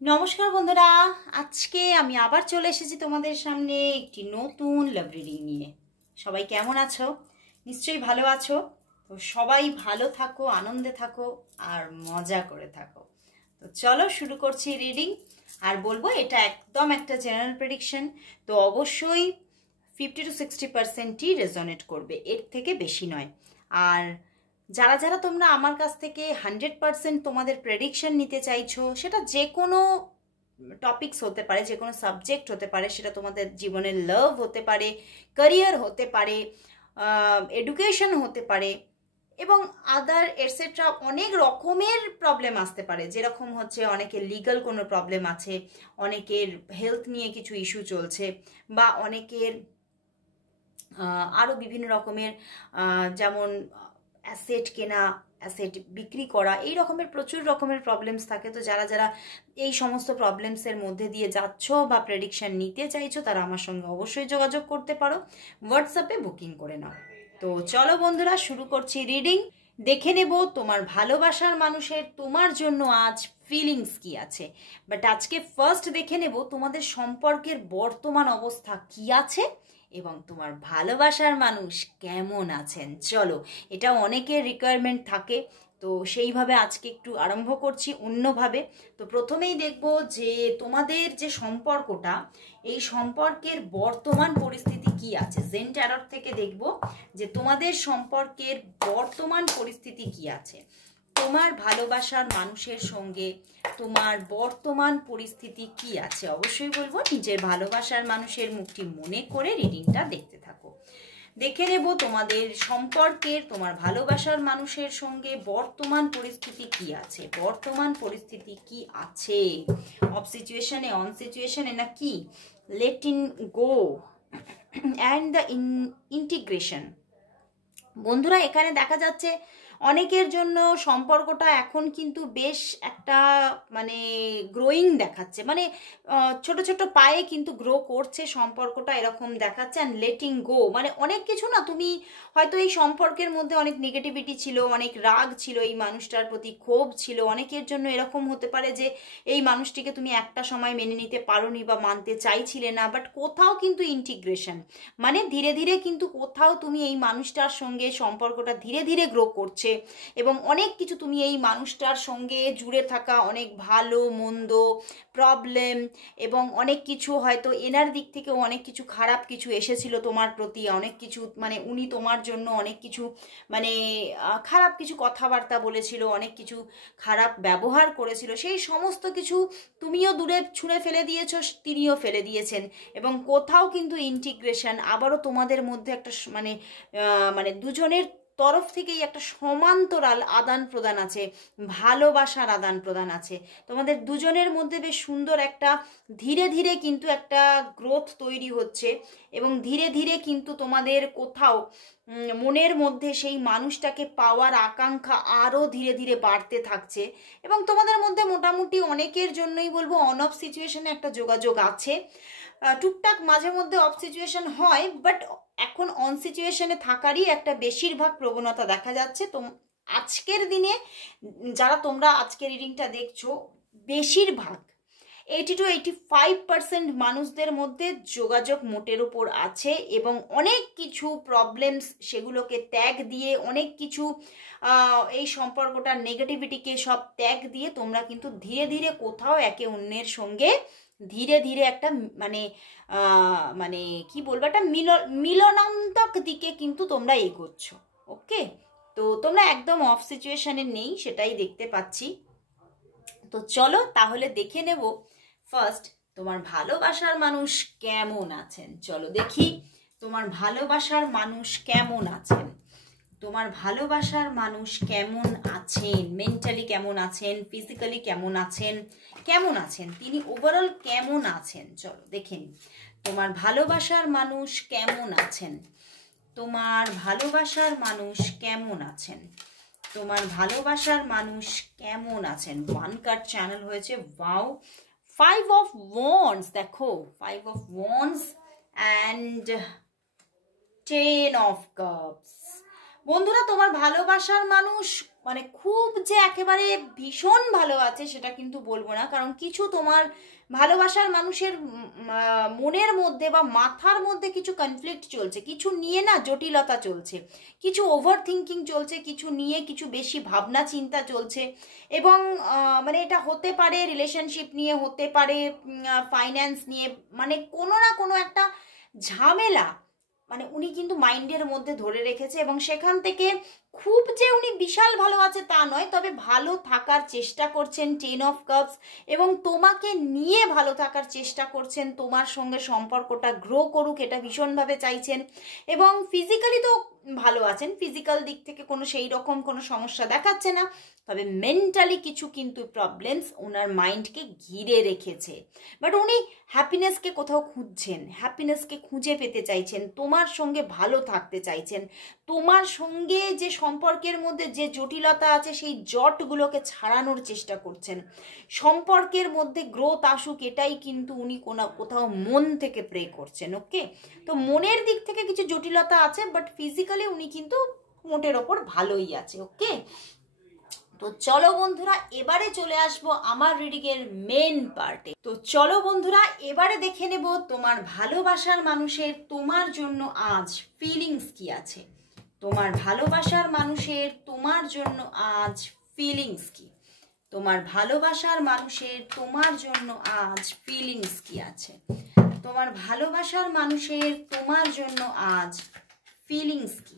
নমস্কার বন্ধুরা, আজকে আমি আবার চলে এসেছি তোমাদের সামনে একটি নতুন লাভ রিডিং নিয়ে। সবাই কেমন আছো? নিশ্চয়ই ভালো আছো। তো সবাই ভালো থাকো, আনন্দে থাকো আর মজা করে থাকো। তো চলো শুরু করছি রিডিং। আর বলবো এটা একদম একটা জেনারেল প্রেডিকশন, তো অবশ্যই 50 to 60%ই রেজনেট করবে, এর থেকে বেশি নয়। আর যারা যারা তোমরা আমার কাছ থেকে 100% তোমাদের প্রেডিকশন নিতে চাইছো, সেটা যে কোনো টপিকস হতে পারে, যে কোনো সাবজেক্ট হতে পারে, সেটা তোমাদের জীবনের লাভ হতে পারে, ক্যারিয়ার হতে পারে, এডুকেশন হতে পারে এবং আদার এটসেট্রা অনেক রকমের প্রবলেম আসতে পারে। যেরকম হচ্ছে অনেকের লিগাল কোনো প্রবলেম আছে, অনেকের হেলথ নিয়ে কিছু ইস্যু চলছে, বা অনেকের আরও বিভিন্ন রকমের যেমন অ্যাসেট কেনা, অ্যাসেট বিক্রি করা, এই রকমের প্রচুর রকমের প্রবলেমস থাকে। তো যারা যারা এই সমস্ত প্রবলেমসের মধ্যে দিয়ে যাচ্ছ বা প্রেডিকশন নিতে চাইছো, তারা আমার সঙ্গে অবশ্যই যোগাযোগ করতে পারো, হোয়াটসঅ্যাপে বুকিং করে নাও। তো চলো বন্ধুরা, শুরু করছি রিডিং। দেখে নেব তোমার ভালোবাসার মানুষের তোমার জন্য আজ ফিলিংস কি আছে। বাট আজকে ফার্স্ট দেখে নেব তোমাদের সম্পর্কের বর্তমান অবস্থা কি আছে এবং তোমার ভালোবাসার মানুষ কেমন আছেন। চলো, এটা অনেকের রিকোয়ারমেন্ট থাকে, তো সেইভাবে আজকে একটু আরম্ভ করছি অন্যভাবে। তো প্রথমেই দেখব যে তোমাদের যে সম্পর্কটা, এই সম্পর্কের বর্তমান পরিস্থিতি কি আছে। জেন ট্যারট থেকে দেখব যে তোমাদের সম্পর্কের বর্তমান পরিস্থিতি কি আছে। তোমার ভালোবাসার মানুষের সঙ্গে তোমার বর্তমান পরিস্থিতি কি আছে অবশ্যই বলবো। নিজের ভালোবাসার মানুষের মুখটি মনে করে রিডিংটা দেখতে থাকো। দেখে নেব তোমাদের সম্পর্কের, তোমার ভালোবাসার মানুষের সঙ্গে বর্তমান পরিস্থিতি কি আছে। বর্তমান পরিস্থিতি কি আছে, অফ সিচুয়েশনে, অন সিচুয়েশনে, না কি letting go and the integration. বন্ধুরা, এখানে দেখা যাচ্ছে অনেকের জন্য সম্পর্কটা এখন কিন্তু বেশ একটা মানে গ্রোয়িং দেখাচ্ছে, মানে ছোট ছোট পায়ে কিন্তু গ্রো করছে সম্পর্কটা, এরকম দেখাচ্ছে। অ্যান্ড লেটিং গো মানে অনেক কিছু না, তুমি হয়তো এই সম্পর্কের মধ্যে অনেক নেগেটিভিটি ছিল, অনেক রাগ ছিল, এই মানুষটার প্রতি ক্ষোভ ছিল। অনেকের জন্য এরকম হতে পারে যে এই মানুষটিকে তুমি একটা সময় মেনে নিতে পারোনি বা মানতে চাইছিলে না, বাট কোথাও কিন্তু ইন্টিগ্রেশন, মানে ধীরে ধীরে কিন্তু কোথাও তুমি এই মানুষটার সঙ্গে সম্পর্কটা ধীরে ধীরে গ্রো করছে এবং অনেক কিছু তুমি এই মানুষটার সঙ্গে জুড়ে থাকা, অনেক ভালো মন্দ প্রবলেম এবং অনেক কিছু হয়তো এনার দিক থেকেও অনেক কিছু খারাপ কিছু এসেছিল তোমার প্রতি, অনেক কিছু মানে উনি তোমার জন্য অনেক কিছু মানে খারাপ কিছু কথাবার্তা বলেছিল, অনেক কিছু খারাপ ব্যবহার করেছিল। সেই সমস্ত কিছু তুমিও দূরে ছুঁড়ে ফেলে দিয়েছো, তিনিও ফেলে দিয়েছেন এবং কোথাও কিন্তু ইন্টিগ্রেশন, আবারও তোমাদের মধ্যে একটা মানে মানে দুজনের তরফ থেকেই একটা সমান্তরাল আদান প্রদান আছে, ভালোবাসার আদান প্রদান আছে। তোমাদের দুজনের মধ্যে বেশ সুন্দর একটা ধীরে ধীরে কিন্তু একটা গ্রোথ তৈরি হচ্ছে এবং ধীরে ধীরে কিন্তু তোমাদের কোথাও মনের মধ্যে সেই মানুষটাকে পাওয়ার আকাঙ্ক্ষা আরও ধীরে ধীরে বাড়তে থাকছে এবং তোমাদের মধ্যে মোটামুটি অনেকের জন্যই বলবো অন অফ সিচুয়েশনে একটা যোগাযোগ আছে। টুকটাক মাঝে মধ্যে অফ সিচুয়েশন হয়, বাট এখন অন সিচুয়েশনে থাকারই একটা বেশিরভাগ প্রবণতা দেখা যাচ্ছে। তো আজকের দিনে যারা তোমরা আজকের রিডিংটা দেখছো, বেশিরভাগ 80 to 85% মানুষদের মধ্যে যোগাযোগ মোটের উপর আছে এবং অনেক কিছু প্রবলেমস সেগুলোকে ত্যাগ দিয়ে, অনেক কিছু এই সম্পর্কটার নেগেটিভিটিকে সব ত্যাগ দিয়ে তোমরা কিন্তু ধীরে ধীরে কোথাও একে অন্যের সঙ্গে ধীরে ধীরে একটা মানে মানে কি বলবো, একটা মিলনান্তক দিকে কিন্তু তোমরা এগোচ্ছ। ওকে, তো তোমরা একদম অফ সিচুয়েশনে নেই, সেটাই দেখতে পাচ্ছি। তো চলো তাহলে দেখে নেব ফার্স্ট তোমার ভালোবাসার মানুষ কেমন আছেন। চলো দেখি তোমার ভালোবাসার মানুষ কেমন আছেন। তোমার ভালোবাসার মানুষ কেমন আছেন, মেন্টালি কেমন আছেন, ফিজিক্যালি কেমন আছেন, কেমন আছেন তিনি, ওভারঅল কেমন আছেন। চলো দেখে নিই তোমার ভালোবাসার মানুষ কেমন আছেন। তোমার ভালোবাসার মানুষ কেমন আছেন। তোমার ভালোবাসার মানুষ কেমন আছেন। ওয়ান কার্ড চ্যানেল হয়েছে, ওয়াও। 5 of wands, দেখো 5 of wands and 10 of cups। বন্ধুরা, তোমার ভালোবাসার মানুষ মানে খুব যে একেবারে ভীষণ ভালো আছে সেটা কিন্তু বলবো না, কারণ কিছু তোমার ভালোবাসার মানুষের মনের মধ্যে বা মাথার মধ্যে কিছু কনফ্লিক্ট চলছে, কিছু নিয়ে না জটিলতা চলছে, কিছু ওভার থিঙ্কিং চলছে, কিছু নিয়ে কিছু বেশি ভাবনা চিন্তা চলছে। এবং মানে এটা হতে পারে রিলেশনশিপ নিয়ে, হতে পারে ফাইন্যান্স নিয়ে, মানে কোনো না কোনো একটা ঝামেলা মানে উনি কিন্তু মাইন্ডের মধ্যে ধরে রেখেছে। এবং সেখান থেকে খুব যে উনি বিশাল ভালো আছে তা নয়, তবে ভালো থাকার চেষ্টা করছেন, 10 অফ কাপস, এবং তোমাকে নিয়ে ভালো থাকার চেষ্টা করছেন, তোমার সঙ্গে সম্পর্কটা গ্রো করুক এটা ভীষণভাবে চাইছেন। এবং ফিজিক্যালি তো ভালো আছেন, ফিজিক্যাল দিক থেকে কোনো সেই রকম কোনো সমস্যা দেখাচ্ছে না, তবে মেন্টালি কিছু কিন্তু প্রবলেমস ওনার মাইন্ডকে ঘিরে রেখেছে। বাট উনি হ্যাপিনেসকে কোথাও খুঁজছেন, হ্যাপিনেসকে খুঁজে পেতে চাইছেন, তোমার সঙ্গে ভালো থাকতে চাইছেন, তোমার সঙ্গে যে সম্পর্কের মধ্যে যে জটিলতা আছে সেই জটগুলোকে ছাড়ানোর চেষ্টা করছেন, সম্পর্কের মধ্যে গ্রোথ আসুক এটাই কিন্তু উনি কোথাও মন থেকে প্রে করছেন। ওকে, তো মনের দিক থেকে কিছু জটিলতা আছে, বাট ফিজিক্যালি উনি কিন্তু মোটের ওপর ভালোই আছে। ওকে, তো চলো বন্ধুরা এবারে চলে আসবো আমার রিডিং এর মেন পার্টে। তো চলো বন্ধুরা এবারে দেখে নেব তোমার ভালোবাসার মানুষের তোমার জন্য আজ ফিলিংস কি আছে। তোমার ভালোবাসার মানুষের তোমার জন্য আজ ফিলিংস কি, তোমার ভালোবাসার মানুষের তোমার জন্য আজ ফিলিংস কি আছে, তোমার ভালোবাসার মানুষের তোমার জন্য আজ ফিলিংস কি,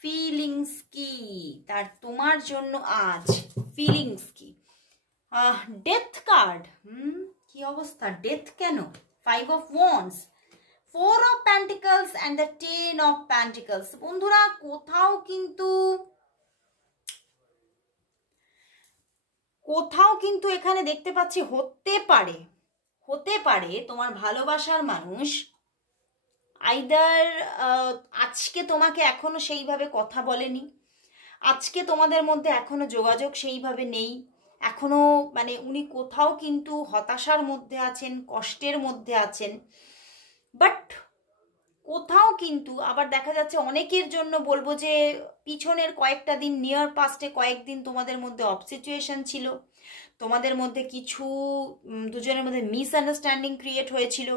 ফিলিংস কি তার তোমার জন্য আজ ফিলিংস কি। ডেথ কার্ড, কি অবস্থা, ডেথ কেন, 5 of wands, 4 of pentacles and the 10 of pentacles. বন্ধুরা কোথাও কিন্তু এখানে দেখতে পাচ্ছি হতে পারে তোমার ভালোবাসার মানুষ আইদার আজকে তোমাকে এখনো সেইভাবে কথা বলেনি, আজকে তোমাদের মধ্যে এখনো যোগাযোগ সেইভাবে নেই, এখনো মানে উনি কোথাও কিন্তু হতাশার মধ্যে আছেন, কষ্টের মধ্যে আছেন। বাট কোথাও কিন্তু আবার দেখা যাচ্ছে অনেকের জন্য বলবো যে পিছনের কয়েকটা দিন, নিয়ার পাস্টে কয়েকদিন তোমাদের মধ্যে অফ সিচুয়েশন ছিল, তোমাদের মধ্যে কিছু দুজনের মধ্যে মিসআন্ডারস্ট্যান্ডিং ক্রিয়েট হয়েছিল,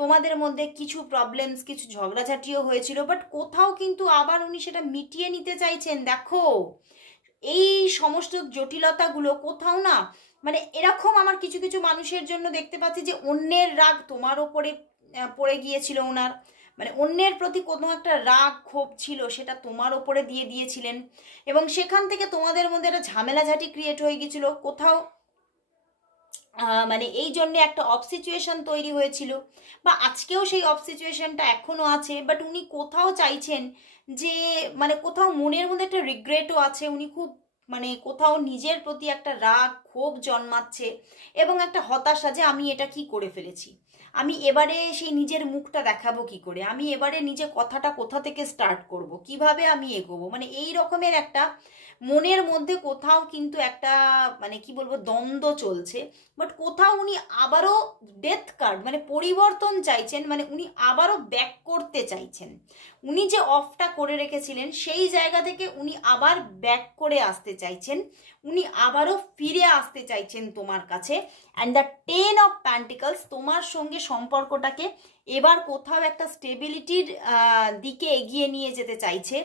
তোমাদের মধ্যে কিছু প্রবলেমস, কিছু ঝগড়াঝাটিও হয়েছিল, বাট কোথাও কিন্তু আবার উনি সেটা মিটিয়ে নিতে চাইছেন। দেখো এই সমস্ত জটিলতাগুলো কোথাও না মানে এরকম আমার কিছু কিছু মানুষের জন্য দেখতে পাচ্ছি যে অন্যের রাগ তোমার ওপরে পড়ে গিয়েছিল ওনার, মানে অন্যের প্রতি কোনো একটা রাগ ক্ষোভ ছিল সেটা তোমার ওপরে দিয়ে দিয়েছিলেন, এবং সেখান থেকে তোমাদের মধ্যে একটা ঝামেলাঝাটি ক্রিয়েট হয়ে গিয়েছিল কোথাও, মানে এই জন্যে একটা অফ সিচুয়েশন তৈরি হয়েছিল, বা আজকেও সেই অফ সিচুয়েশনটা এখনও আছে। বাট উনি কোথাও চাইছেন যে মানে কোথাও মনের মধ্যে একটা রিগ্রেটও আছে, উনি খুব মানে কোথাও নিজের প্রতি একটা রাগ ক্ষোভ জন্মাচ্ছে এবং একটা হতাশা যে আমি এটা কি করে ফেলেছি, আমি এবারে সেই নিজের মুখটা দেখাবো কি করে, আমি এবারে নিজে কথাটা কোথা থেকে স্টার্ট করব, কিভাবে আমি এগোবো, মানে এই রকমের একটা মনের মধ্যে কোথাও কিন্তু একটা মানে কি বলবো দ্বন্দ্ব চলছে। বাট কোথাও উনি আবারও ডেথ কার্ড মানে পরিবর্তন চাইছেন, মানে উনি আবারও ব্যাক করতে চাইছেন, উনি যে অফটা করে রেখেছিলেন সেই জায়গা থেকে উনি আবার ব্যাক করে আসতে চাইছেন, উনি আবারও ফিরে আসতে চাইছেন তোমার কাছে। অ্যান্ড দ্য 10 অফ পেন্টিকলস তোমার সঙ্গে সম্পর্কটাকে এবার কোথাও একটা স্টেবিলিটির দিকে এগিয়ে নিয়ে যেতে চাইছে,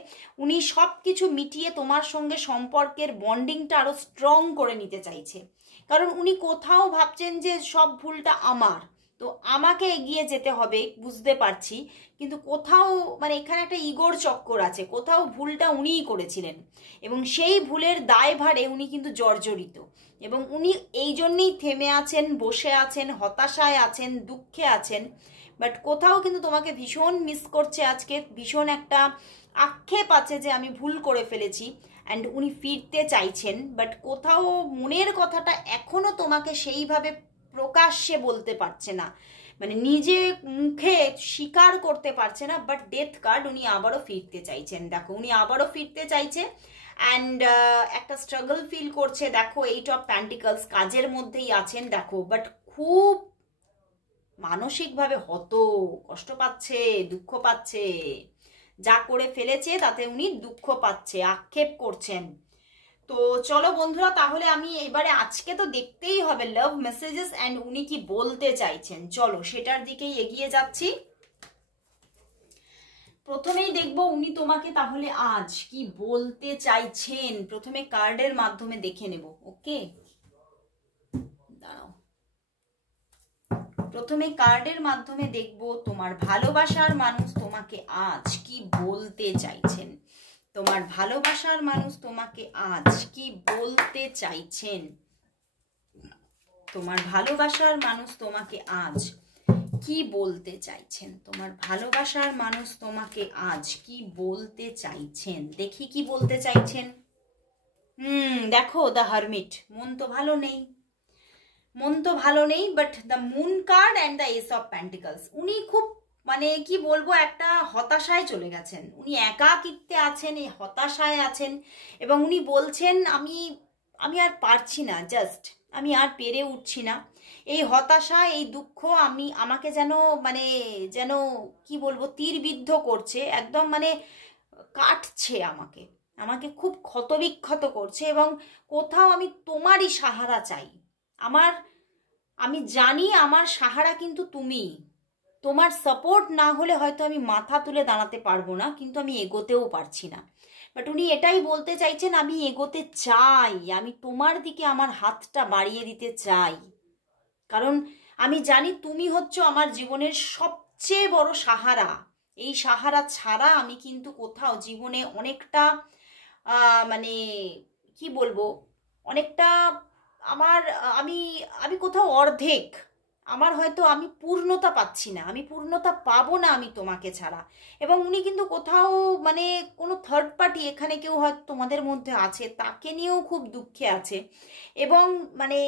উনি সব কিছু মিটিয়ে তোমার সঙ্গে সম্পর্কের বন্ডিংটা আরও স্ট্রং করে নিতে চাইছে, কারণ উনি কোথাও ভাবছেন যে সব ভুলটা আমার, তো আমাকে এগিয়ে যেতে হবে বুঝতে পারছি, কিন্তু কোথাও মানে এখানে একটা ইগোর চক্কর আছে, কোথাও ভুলটা উনিই করেছিলেন এবং সেই ভুলের দায়ভারে উনি কিন্তু জর্জরিত, এবং উনি এই জন্যেই থেমে আছেন, বসে আছেন, হতাশায় আছেন, দুঃখে আছেন। বাট কোথাও কিন্তু তোমাকে ভীষণ মিস করছে, আজকে ভীষণ একটা আক্ষেপ আছে যে আমি ভুল করে ফেলেছি, অ্যান্ড উনি ফিরতে চাইছেন। বাট কোথাও মনের কথাটা এখনো তোমাকে সেইভাবে প্রকাশ্যে বলতে পারছে না, মানে নিজে মুখে স্বীকার করতে পারছে না। বাট ডেথ কার্ড উনি আবারও ফিরতে চাইছেন, দেখো উনি আবারও ফিরতে চাইছে, অ্যান্ড একটা স্ট্রাগল ফিল করছে। দেখো 8 অফ পেন্টিকলস কাজের মধ্যেই আছেন দেখো, বাট খুব মানসিকভাবে কষ্ট পাচ্ছে, দুঃখ পাচ্ছে, যা করে ফেলেছে তাতে উনি দুঃখ পাচ্ছে, আক্ষেপ করছেন। তো চলো বন্ধুরা, তাহলে আমি এবারে আজকে তো দেখতেই হবে লাভ মেসেজেস অ্যান্ড উনি কি বলতে চাইছেন, চলো সেটার দিকেই এগিয়ে যাচ্ছি। প্রথমেই দেখবো উনি তোমাকে তাহলে আজ কি বলতে চাইছেন, প্রথমে কার্ডের মাধ্যমে দেখে নেব। ওকে, দাঁড়াও, প্রথমে কার্ডের মাধ্যমে দেখব তোমার ভালোবাসার মানুষ তোমাকে আজ কি বলতে চাইছেন। তোমার ভালোবাসার মানুষ তোমাকে আজ কি বলতে চাইছেন। তোমার ভালোবাসার মানুষ তোমাকে আজ কি বলতে চাইছেন। তোমার ভালোবাসার মানুষ তোমাকে আজ কি বলতে চাইছেন, দেখি কি বলতে চাইছেন। দেখো দ্য হারমিট, মন তো ভালো নেই, মন তো ভালো নেই, but the moon card and the S of pentacles, উনি খুব মানে কি বলবো একটা হতাশায় চলে গেছেন, উনি একাকিত্বে আছেন, এই হতাশায় আছেন এবং উনি বলছেন আমি আর পারছি না, জাস্ট আমি আর পেরে উঠছি না, এই হতাশা এই দুঃখ আমাকে যেন কি বলবো তীরবিদ্ধ করছে, একদম মানে কাটছে আমাকে, আমাকে খুব ক্ষতবিক্ষত করছে এবং কোথাও আমি তোমারই সাহারা চাই। আমি জানি আমার সাহারা কিন্তু তুমি, তোমার সাপোর্ট না হলে হয়তো আমি মাথা তুলে দাঁড়াতে পারবো না, কিন্তু আমি এগোতেও পারছি না। বাট উনি এটাই বলতে চাইছেন আমি এগোতে চাই, আমি তোমার দিকে আমার হাতটা বাড়িয়ে দিতে চাই, কারণ আমি জানি তুমি হচ্ছ আমার জীবনের সবচেয়ে বড় সাহারা। এই সাহারা ছাড়া আমি কিন্তু কোথাও জীবনে অনেকটা মানে কি বলবো অনেকটা আমার আমি আমি কোথাও অর্ধেক, আমার হয়তো আমি পূর্ণতা পাচ্ছি না, আমি পূর্ণতা পাবো না আমি তোমাকে ছাড়া। এবং উনি কিন্তু কোথাও মানে কোনো থার্ড পার্টি এখানে কেউ হয়তো তোমাদের মধ্যে আছে, তাকে নিয়েও খুব দুঃখে আছে এবং মানে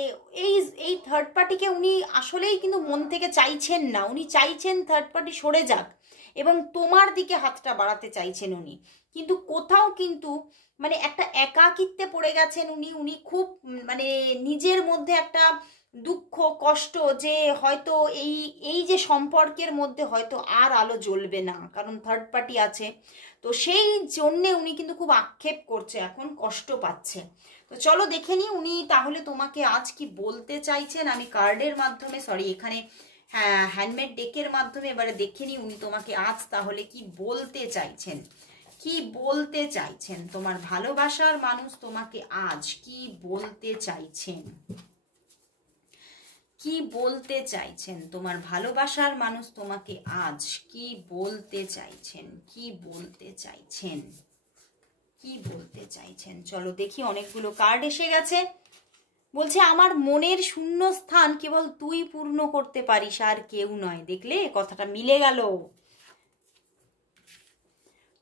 এই থার্ড পার্টিকে উনি আসলেই কিন্তু মন থেকে চাইছেন না, উনি চাইছেন থার্ড পার্টি সরে যাক এবং তোমার দিকে হাতটা বাড়াতে চাইছেন উনি, কিন্তু কোথাও কিন্তু মানে একটা একাকিত্বে পড়ে গেছেন উনি খুব মানে নিজের মধ্যে একটা দুঃখ কষ্ট যে হয়তো এই যে সম্পর্কের মধ্যে হয়তো আর আলো জ্বলবে না, কারণ থার্ড পার্টি আছে, তো সেই জন্যে উনি কিন্তু খুব আক্ষেপ করছে, এখন কষ্ট পাচ্ছে। তো চলো দেখে নি উনি তাহলে তোমাকে আজ কি বলতে চাইছেন। আমি কার্ডের মাধ্যমে এখানে হ্যান্ডমেড ডেকের মাধ্যমে এবারে দেখে নি উনি তোমাকে আজ তাহলে কি বলতে চাইছেন, কি বলতে চাইছেন। তোমার ভালোবাসার মানুষ তোমাকে আজ কি বলতে চাইছেন, কি বলতে চাইছেন। তোমার ভালোবাসার মানুষ তোমাকে আজ কি বলতে চাইছেন, কি বলতে চাইছেন, কি বলতে চাইছেন। চলো দেখি, অনেকগুলো কার্ড এসে গেছে। বলছে আমার মনের শূন্য স্থান কেবল তুই পূর্ণ করতে পারিস, আর কেউ নয়। দেখলে কথাটা মিলে গেল।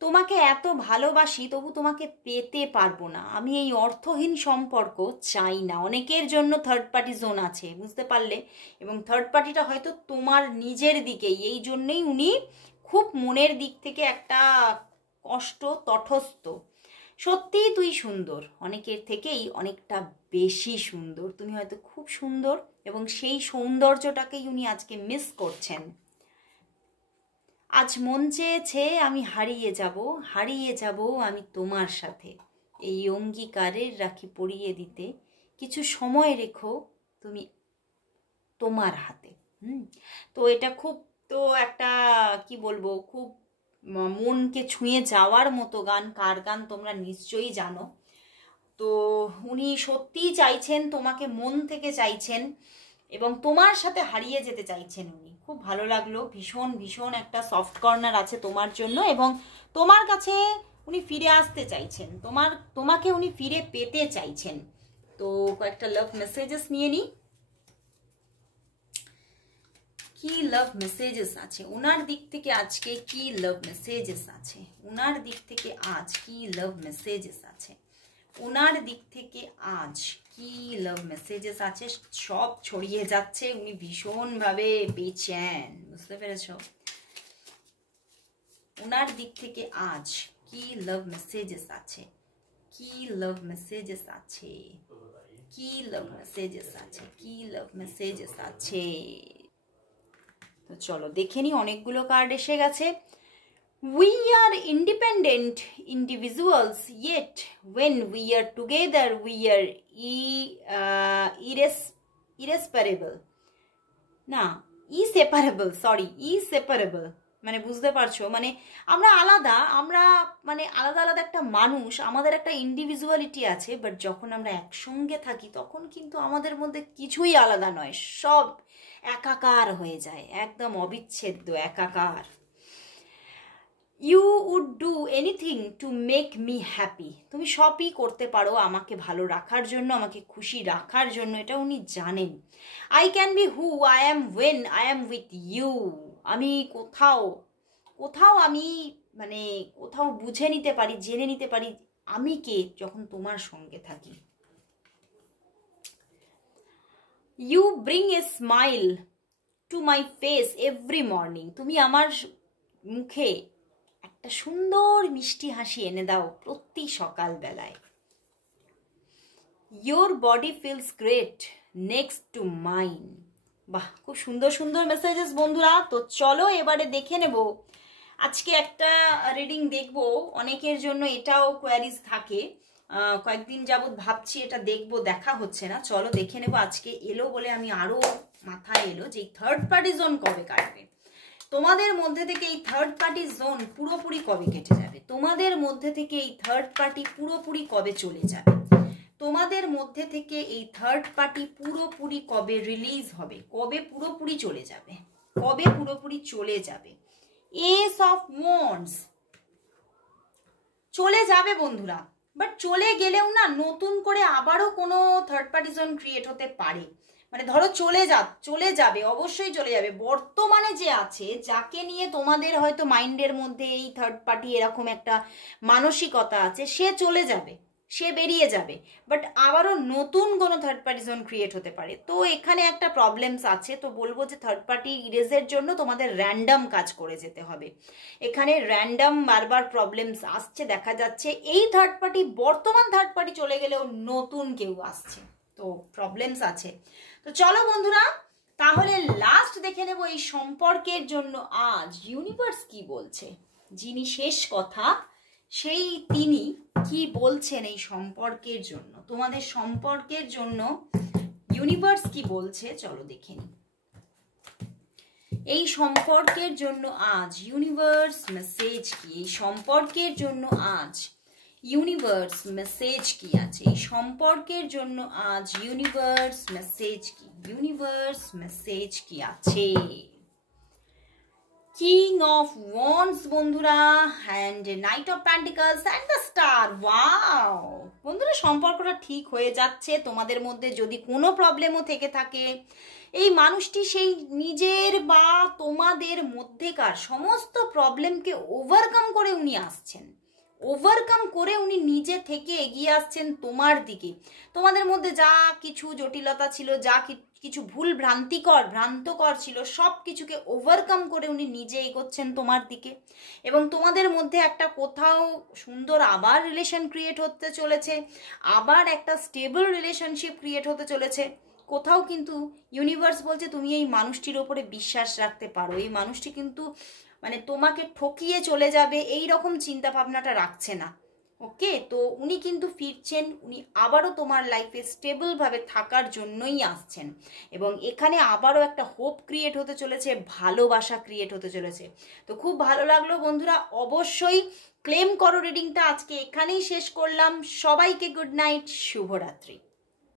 তোমাকে এত ভালোবাসি তবু তোমাকে পেতে পারবো না, আমি এই অর্থহীন সম্পর্ক চাই না। অনেকের জন্য থার্ড পার্টি জোন আছে, বুঝতে পারলে, এবং থার্ড পার্টিটা হয়তো তোমার নিজের দিকেই, এই জন্যেই উনি খুব মনের দিক থেকে একটা কষ্ট তটস্থ। সত্যিই তুই সুন্দর, অনেকের থেকেই অনেকটা বেশি সুন্দর, তুমি হয়তো খুব সুন্দর এবং সেই সৌন্দর্যটাকেই উনি আজকে মিস করছেন। আজ মন চেয়েছে আমি হারিয়ে যাব আমি তোমার সাথে, এই অঙ্গীকারের রাখি পরিয়ে দিতে, কিছু সময় রেখো তুমি তোমার হাতে। তো এটা খুব তো একটা কি বলবো খুব মনকে ছুঁয়ে যাওয়ার মতো গান। কার গান তোমরা নিশ্চয়ই জানো। তো উনি সত্যিই চাইছেন, তোমাকে মন থেকে চাইছেন এবং তোমার সাথে হারিয়ে যেতে চাইছেন উনি। খুব ভালো লাগলো, ভীষণ ভীষণ একটা সফট কর্নার আছে তোমার জন্য এবং তোমার কাছে উনি ফিরে আসতে চাইছেন, তোমাকে উনি ফিরে পেতে চাইছেন। তো কয়েকটা লাভ মেসেজেস নিয়ে নিই। কি লাভ মেসেজেস আছে ওনার দিক থেকে আজকে, কি লাভ মেসেজেস আছে ওনার দিক থেকে আজ, কি লাভ মেসেজেস আছে ওনার দিক থেকে আজ, কি লাভ মেসেজেস আছে। সব ছড়িয়ে যাচ্ছে, উনি ভীষণভাবে বেচেন, বুঝতে পেরেছ। ওনার দিক থেকে আজ কি লাভ মেসেজেস আছে, কি লাভ মেসেজেস আছে, কি লাভ মেসেজেস আছে, কি লাভ মেসেজেস আছে। তো চলো দেখে নি, অনেকগুলো কার্ড এসে গেছে। We are independent individuals, yet when we are together, we are irreparable. না, inseparable, মানে বুঝতে পারছো, মানে আমরা আলাদা, আমরা মানে আলাদা আলাদা একটা মানুষ, আমাদের একটা ইন্ডিভিজুয়ালিটি আছে, বাট যখন আমরা একসঙ্গে থাকি তখন কিন্তু আমাদের মধ্যে কিছুই আলাদা নয়, সব একাকার হয়ে যায়, একদম অবিচ্ছেদ্য একাকার। You would do anything to make me happy, তুমি সবই করতে পারো আমাকে ভালো রাখার জন্য, আমাকে খুশি রাখার জন্য, এটা উনি জানেন। I can be who I am when I am with you, আমি কোথাও আমি মানে কোথাও বুঝে নিতে পারি, জেনে নিতে পারি আমি কে যখন তোমার সঙ্গে থাকি। You bring a smile to my face every morning, তুমি আমার মুখে একটা সুন্দর মিষ্টি হাসি এনে দাও প্রতি সকালবেলায়। Your body feels great next to mine, বাহ, খুব সুন্দর সুন্দর মেসেজেস বন্ধুরা। তো চলো এবারে দেখে নেব, আজকে একটা রিডিং দেখব, অনেকের জন্য এটাও কোয়ারিজ থাকে, কয়েকদিন যাবত ভাবছি এটা দেখবো, দেখা হচ্ছে না, চলো দেখে নেব। আজকে এলো বলে আমি আরো মাথায় এলো যে থার্ড পার্টি জোন কবে কাটবে, তোমাদের মধ্যে থেকে এই থার্ড পার্টি জোন পুরোপুরি কবে কেটে যাবে, তোমাদের মধ্যে থেকে এই থার্ড পার্টি পুরোপুরি কবে চলে যাবে, তোমাদের মধ্যে থেকে এই থার্ড পার্টি পুরোপুরি কবে রিলিজ হবে, কবে পুরোপুরি চলে যাবে, কবে পুরোপুরি চলে যাবে। এস অফ ওয়ান্ডস, চলে যাবে বন্ধুরা, বাট চলে গেলেও না নতুন করে আবারও কোনো থার্ড পার্টি জোন ক্রিয়েট হতে পারে, মানে ধরো চলে যাবে, অবশ্যই চলে যাবে। বর্তমানে যে আছে, যাকে নিয়ে তোমাদের হয়তো মাইন্ডের মধ্যে এই থার্ড পার্টি এরকম একটা মানসিকতা আছে, সে চলে যাবে, সে বেরিয়ে যাবে, বাট আবারও নতুন কোনো থার্ড পার্টি জোন ক্রিয়েট হতে পারে। তো এখানে একটা প্রবলেমস আছে, তো বলবো যে থার্ড পার্টি ইরেজের জন্য তোমাদের র্যান্ডাম কাজ করে যেতে হবে, এখানে র্যান্ডাম বারবার প্রবলেমস আসছে দেখা যাচ্ছে। এই থার্ড পার্টি, বর্তমান থার্ড পার্টি চলে গেলেও নতুন কেউ আসছে, তো প্রবলেমস আছে। তো চলো বন্ধুরা তাহলে লাস্ট দেখে নেব এই সম্পর্কের জন্য আজ ইউনিভার্স কি বলছে, যিনি শেষ কথা সেই তিনি কি বলছেন এই সম্পর্কের জন্য, তোমাদের সম্পর্কের জন্য ইউনিভার্স কি বলছে, চলো দেখে নিই। এই সম্পর্কের জন্য আজ ইউনিভার্স মেসেজ কি, এই সম্পর্কের জন্য আজ ইউনিভার্স মেসেজ কি আছে, এই সম্পর্কের জন্য আজ ইউনিভার্স মেসেজ কি, ইউনিভার্স মেসেজ কি আছে। কিং অফ ওয়ান্ডস বন্ধুরা, and night of pentacles and the star. Wow বন্ধুরা, সম্পর্কটা ঠিক হয়ে যাচ্ছে তোমাদের মধ্যে। যদি কোনো প্রবলেমও থেকে থাকে, এই মানুষটি সেই নিজের বা তোমাদের মধ্যেকার সমস্ত প্রবলেমকে ওভারকাম করে উনি আসছেন, ওভারকাম করে উনি নিজে থেকে এগিয়ে আসছেন তোমার দিকে। তোমাদের মধ্যে যা কিছু জটিলতা ছিল, যা কিছু ভুল ভ্রান্তকর ছিল, সব কিছুকে ওভারকাম করে উনি নিজে এগোচ্ছেন তোমার দিকে, এবং তোমাদের মধ্যে একটা কোথাও সুন্দর আবার রিলেশন ক্রিয়েট হতে চলেছে, আবার একটা স্টেবল রিলেশনশিপ ক্রিয়েট হতে চলেছে। কোথাও কিন্তু ইউনিভার্স বলছে তুমি এই মানুষটির ওপরে বিশ্বাস রাখতে পারো, এই মানুষটি কিন্তু মানে তোমাকে ঠকিয়ে চলে যাবে এই রকম চিন্তা ভাবনাটা রাখছে না। ওকে, তো উনি কিন্তু ফিরছেন, উনি আবারও তোমার লাইফে স্টেবলভাবে থাকার জন্যই আসছেন, এবং এখানে আবারও একটা হোপ ক্রিয়েট হতে চলেছে, ভালোবাসা ক্রিয়েট হতে চলেছে। তো খুব ভালো লাগলো বন্ধুরা, অবশ্যই ক্লেম করো রিডিংটা। আজকে এখানেই শেষ করলাম, সবাইকে গুড নাইট, শুভরাত্রি।